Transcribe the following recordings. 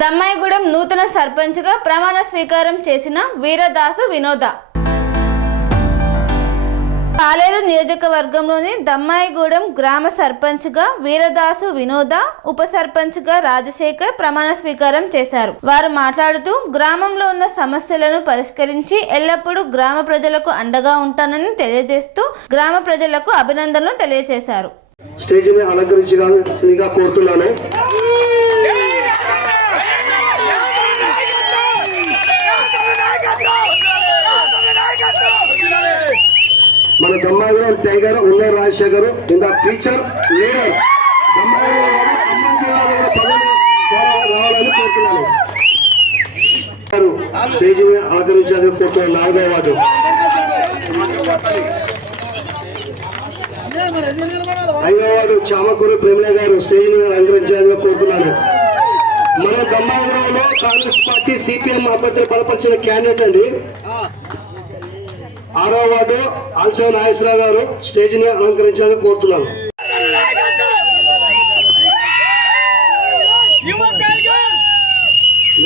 దమ్మాయిగూడెం నూతన సర్పంచ్గా ప్రమాణ స్వీకారం చేసిన వీరదాసు వినోద. పాలేరు నియోజకవర్గంలోని దమ్మాయిగూడెం గ్రామ సర్పంచ్గా వీరదాసు వినోద, ఉప సర్పంచ్గా రాజశేఖర్ ప్రమాణ స్వీకారం చేశారు. వారు మాట్లాడుతూ గ్రామంలో ఉన్న సమస్యలను పరిష్కరించి ఎల్లప్పుడూ గ్రామ ప్రజలకు అండగా ఉంటానని తెలియజేస్తూ గ్రామ ప్రజలకు అభినందనలు తెలియజేశారు. స్టేజిని అలంకరించగా కోరుతున్నాను. మన దమ్మాయిగూడెం టైగర్ ఉన్నర్ Rajasekhar in the future leader Khammam జిల్లాలో పదవి రావాలని కోరుతున్నాను. స్టేజిని అలంకరించాలని కోరుతున్నాను. 4వ వార్డు చామకూరు ప్రేమల గారు స్టేజిని అలంకరించాలని కోరుతున్నాను. మన దమ్మాయిగూడెంలో కాంగ్రెస్ పార్టీ సిపిఎం అభ్యర్థులు బలపరిచిన క్యాండిడేట్ అండి. 6వ వార్డు ఆల్సో నాగేశ్వరరావు గారు స్టేజిని అలంకరించాలని కోరుతున్నాను.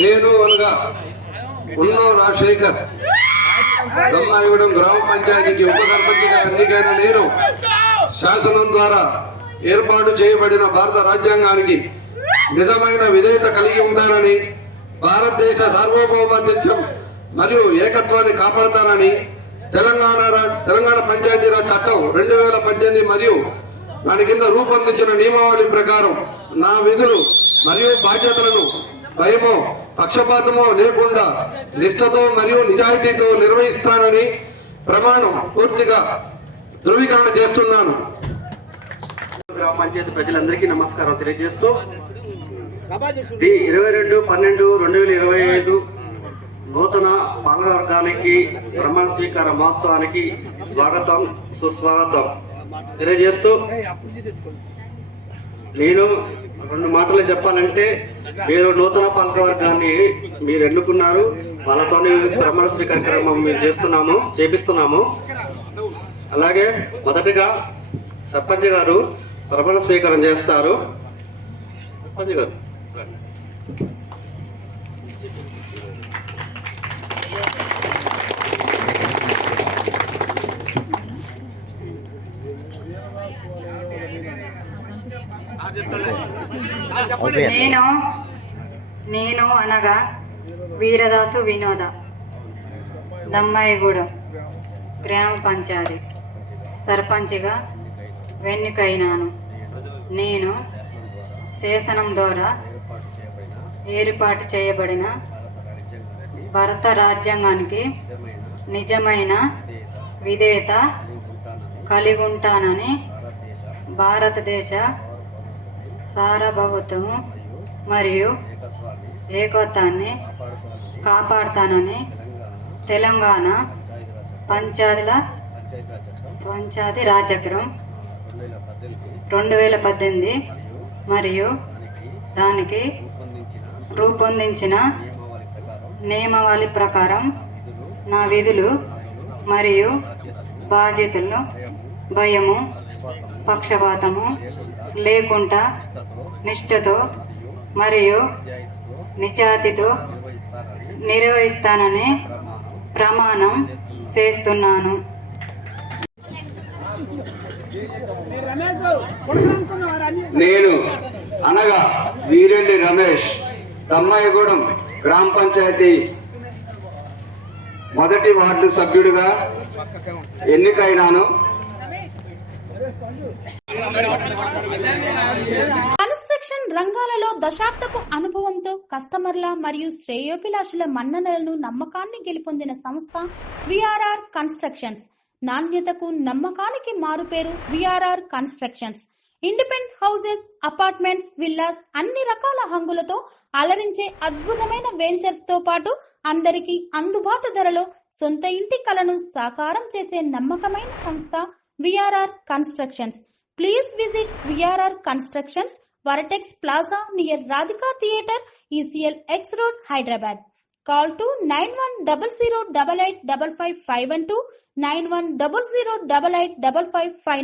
నేను అనగా ఉన్నో రాజశేఖర్ దమ్మాయిగూడెం గ్రామ పంచాయతీకి ఉప సర్పంచ్గా ఎన్నికైన నేను శాసనం ద్వారా ఏర్పాటు చేయబడిన భారత రాజ్యాంగానికి నిజమైన విధేయత కలిగి ఉంటానని, భారతదేశ సార్వభౌమాధిత్యం మరియు ఏకత్వాన్ని కాపాడతానని, తెలంగాణ పంచాయతీరాజ్ చట్టం 2018 మరియు దాని కింద రూపొందించిన నియమావళి ప్రకారం నా విధులు మరియు బాధ్యతలను భయమో పక్షపాతమో లేకుండా నిష్ఠతో మరియు నిజాయితీతో నిర్వహిస్తానని ప్రమాణం పూర్తిగా ధృవీకరణ చేస్తున్నాను. గ్రామ పంచాయతీ ప్రజలందరికీ నమస్కారం తెలియజేస్తూ 22/12/2025 నూతన పాలకవర్గానికి ప్రమాణ స్వీకార మహోత్సవానికి స్వాగతం సుస్వాగతం తెలియజేస్తూ, నేను 2 మాటలు చెప్పాలంటే, మీరు నూతన పాలకవర్గాన్ని మీరు ఎన్నుకున్నారు, వాళ్ళతోనే ప్రమాణ స్వీకార కార్యక్రమం మేము చేపిస్తున్నాము. అలాగే మొదటిగా సర్పంచ్ గారు ప్రమాణ స్వీకారం చేస్తారు. సర్పంచ్ గారు నేను అనగా వీరదాసు వినోద, దమ్మాయిగూడెం గ్రామ పంచాయతీ సర్పంచ్గా ఎన్నికైనాను. నేను శాసనం ద్వారా ఏర్పాటు చేయబడిన భారత రాజ్యాంగానికి నిజమైన విధేయత కలిగి ఉంటానని, భారతదేశ సార్వభౌమత్వము మరియు ఏకత్వాన్ని కాపాడుతానని, తెలంగాణ పంచాయతీ రాజ్ చట్టం 2018 మరియు దానికి రూపొందించిన నియమావళి ప్రకారం నా విధులు మరియు బాధ్యతలను భయము పక్షపాతము లేకుండా నిష్ఠతో మరియు నిజాయితీతో నిర్వహిస్తానని ప్రమాణం చేస్తున్నాను. నేను అనగా వీరెల్లి రమేష్ దమ్మాయిగూడెం గ్రామ పంచాయతీ 1వ వార్డు సభ్యుడిగా ఎన్నికైనాను. కన్స్ట్రక్షన్ రంగాలలో దశాబ్దపు అనుభవంతో కస్టమర్ల మరియు శ్రేయోభిలాషుల మన్ననలను నమ్మకాన్ని గెలుపొందిన సంస్థ విఆర్ఆర్ కన్స్ట్రక్షన్స్. నాణ్యతకు నమ్మకానికి మారుపేరు VRR constructions. Independent houses, apartments, villas అన్ని రకాల హంగులతో అలరించే అద్భుతమైన వెంచర్స్ తో పాటు అందరికీ అందుబాటు ధరలో సొంత ఇంటి కలను సాకారం చేసే నమ్మకమైన సంస్థ VRR constructions. Please visit VRR Constructions, Varatex Plaza near Radhika Theatre, ECL X Road, Hyderabad. Call to 9100885551 91008855.